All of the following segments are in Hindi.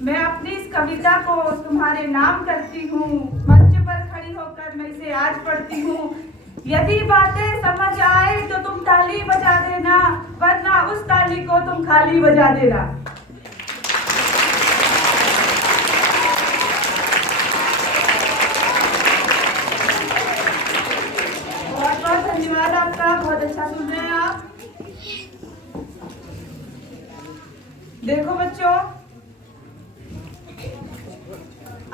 मैं अपनी इस कविता को तुम्हारे नाम करती हूँ। मंच पर खड़ी होकर मैं इसे आज पढ़ती हूँ। यदि बातें समझ आए तो तुम ताली बजा देना, वरना उस ताली को तुम खाली बजा देना। बहुत बहुत धन्यवाद आपका। बहुत अच्छा सुन रहे हैं आप। देखो बच्चों,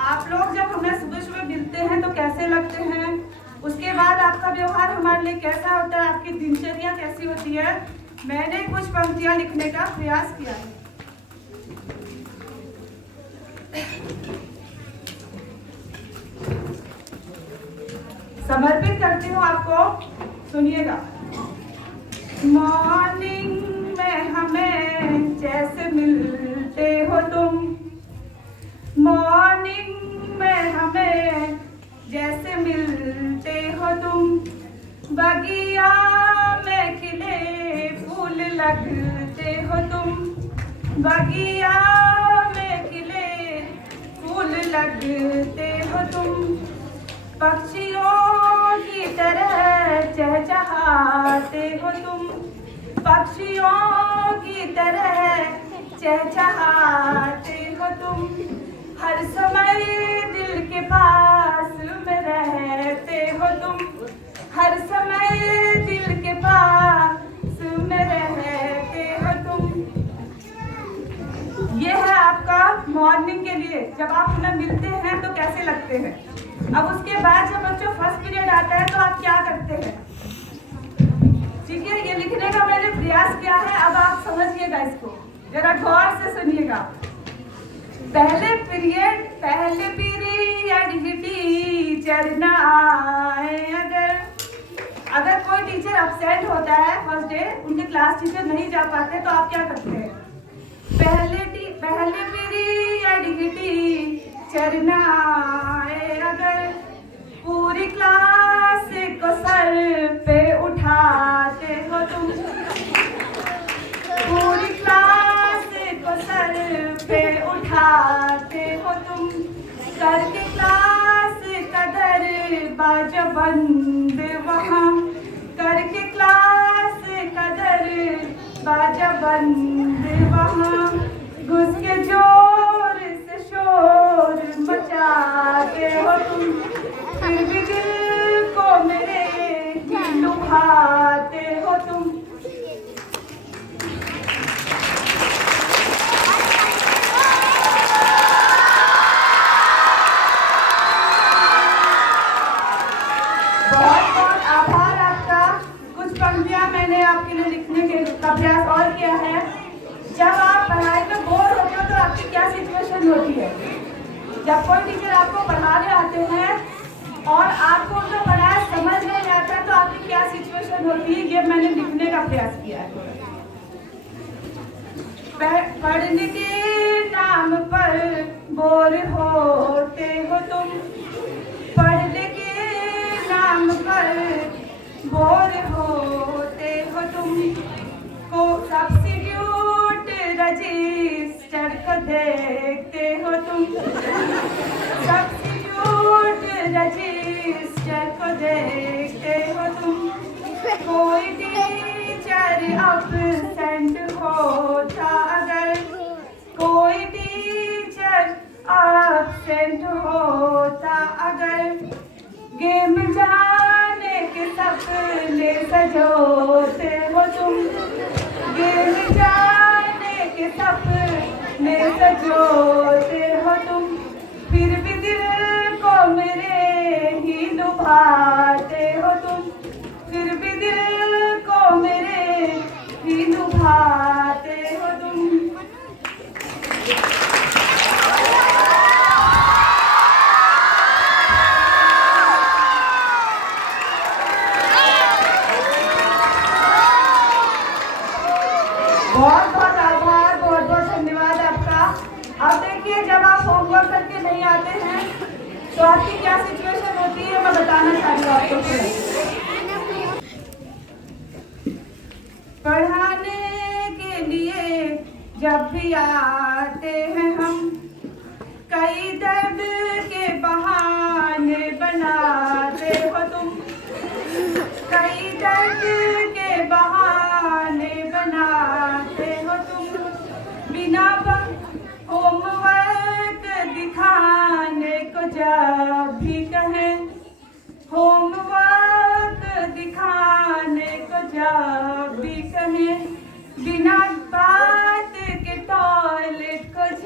आप लोग जब हमें सुबह सुबह मिलते हैं तो कैसे लगते हैं, उसके बाद आपका व्यवहार हमारे लिए कैसा होता है, आपकी दिनचर्या कैसी होती है, मैंने कुछ पंक्तियां लिखने का प्रयास किया है। समर्पित करती हूँ आपको, सुनिएगा। मॉर्निंग में हमें जैसे मिलते हो तुम, मॉर्निंग में हमें जैसे मिलते हो तुम, बगिया में खिले फूल लगते हो तुम, बगिया में खिले फूल लगते हो तुम, पक्षियों की तरह चहचहाते हो तुम, पक्षियों की तरह चहचहाते हो तुम, हर समय दिल के पास में रहते हो तुम, हर समय दिल के पास में रहते हो तुम। ये है आपका मॉर्निंग के लिए, जब आप हमें मिलते हैं तो कैसे लगते हैं। अब उसके बाद जब बच्चों फर्स्ट पीरियड आता है तो आप क्या करते हैं, ठीक है। ये लिखने का मैंने प्रयास किया है, अब आप समझिएगा इसको, जरा गौर से सुनिएगा। पहले पीरियड ही टीचर ना आए, अगर कोई टीचर अपसेंट होता है फर्स्ट डे, उनके क्लास टीचर नहीं जा पाते तो आप क्या करते हैं। पहले पीरियड ही टीचर ना आए, अगर पूरी क्लास को सर पे उठाते हो तुम, पूरी क्लास को सर पे उठाते हो तुम, करके क्लास का दरवाजा बंद वहाँ, करके क्लास का दरवाजा बंद वहाँ, घुस के जोर से शोर मचाते हो तुम, फिर भी दिल को मेरे लुभाते हो तुम। बहुत बहुत आभार आपका। कुछ पंक्तियां मैंने आपके लिए लिखने के प्रयास और किया है। जब आप पढ़ाई में बोर होते हो तो आपकी क्या सिचुएशन होती है। जब कोई टीचर आपको पढ़ाने आते हैं और आपको उनका पढ़ाया समझ नहीं आता तो आपकी क्या सिचुएशन होती है, ये मैंने लिखने का प्रयास किया है। पढ़ने के नाम पर बोर होते हो तुम, पढ़ने के नाम पर बोर होते हो तुम, को सब्स्टिट्यूट रजिस्टर को देखते हो तुम, सब्स्टिट्यूट रजिस्टर को देखते हो तुम, कोई टीचर अपसेंट होता अगर, कोई टीचर अपसेंट होता अगर, गेम जाने के सपने सजोते हो तुम, गेम जाने के सपने सजोते हो तुम, फिर भी दिल को मेरे ही लुभाते हो तुम, फिर भी दिल को मेरे ही लुभाते हो तुम। बहुत बहुत आभार, बहुत बहुत धन्यवाद आपका। अब देखिए, जब आप होमवर्क करके नहीं आते हैं तो आपकी क्या सिचुएशन होती है, मैं बताना चाहती हूँ आपको। पढ़ाने के लिए जब भी आते हैं हम,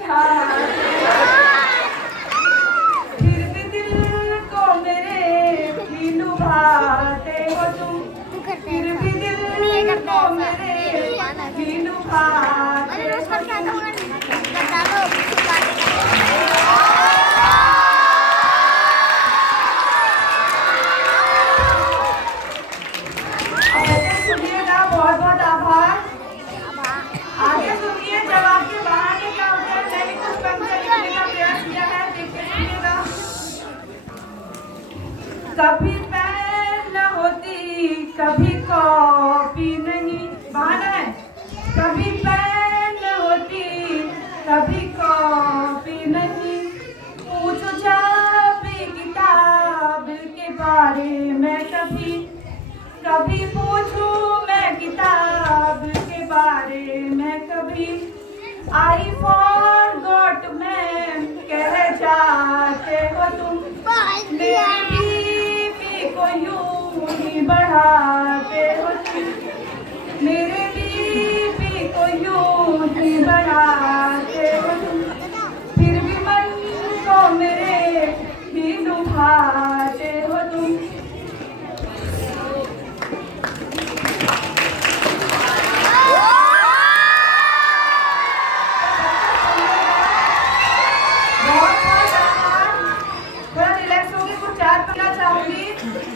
हाँ। फिर भी दिल को मेरे भी लुभाते हो तुम, फिर भी दिल को मेरे भी लुभाते हो तुम। सुनिएगा, बहुत बहुत आभार। आगे सुनिए, जब आपके बहाने क्या होता है, मैंने कुछ कविता लिखने का प्रयास किया है, देखिए सुनिएगा। कभी पेन न होती, कभी कॉपी नहीं, बहाना है। कभी पेन न होती, कभी कॉपी नहीं, पूछो छपी किताब के बारे में कभी, कभी पूछूं मैं किताब के बारे में कभी। आई फॉरगॉट मैम कह जाते हो तुम, मेरी बीवी को यूं ही बढ़ाते हो तुम, मेरे बीवी को यूं ही बढ़ाते हो तुम, फिर भी मन को मेरे ही लुभाते हो तुम।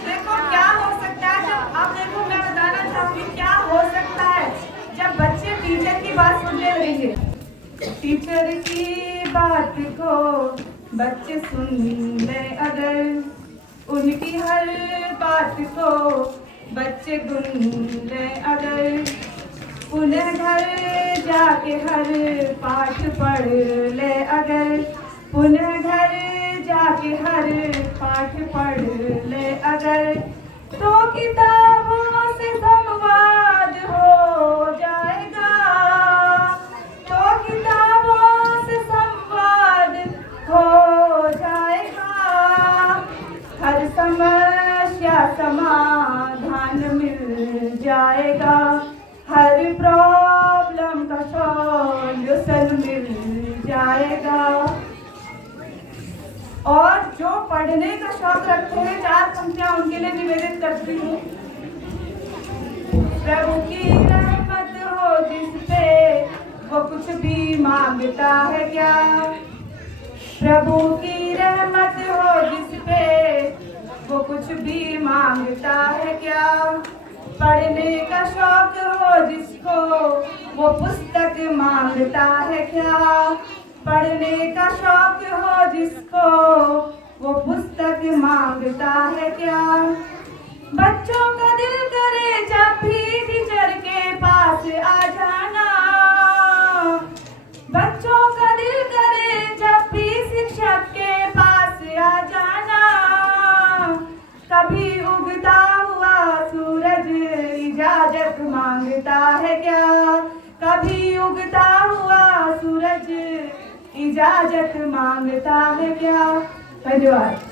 देखो क्या हो सकता है, जब आप देखो मैं बताना चाहूंगी क्या हो सकता है जब बच्चे टीचर की बात सुनने लगेंगे। टीचर की बात को बच्चे सुन ले अगर, उनकी हर बात को बच्चे गुन ले अगर, उन्हें घर जाके हर पाठ पढ़ ले अगर, उन्हें घर जाके हर पाठ पढ़ ले अगर, तो किताबों से संवाद हो जाएगा, तो किताबों से संवाद हो जाएगा, हर समस्या समाधान मिल जाएगा, हर प्रॉब्लम का सॉल्यूशन मिल जाएगा। और जो पढ़ने का शौक रखते हैं, 4 पंक्तियां उनके लिए निवेदित करती हूँ। प्रभु की रहमत हो जिस पे, वो कुछ भी मांगता है क्या, प्रभु की रहमत हो जिस पे, वो कुछ भी मांगता है क्या, पढ़ने का शौक हो जिसको, वो पुस्तक मांगता है क्या, पढ़ने का शौक हो जिसको, वो पुस्तक मांगता है क्या। बच्चों का दिल करे जब भी टीचर के पास आ जाना, बच्चों का दिल करे जब भी शिक्षक के पास आ जाना, कभी उगता हुआ सूरज इजाजत मांगता है क्या, कभी उगता हुआ सूरज इजाजत मांगता है क्या। धन्यवाद।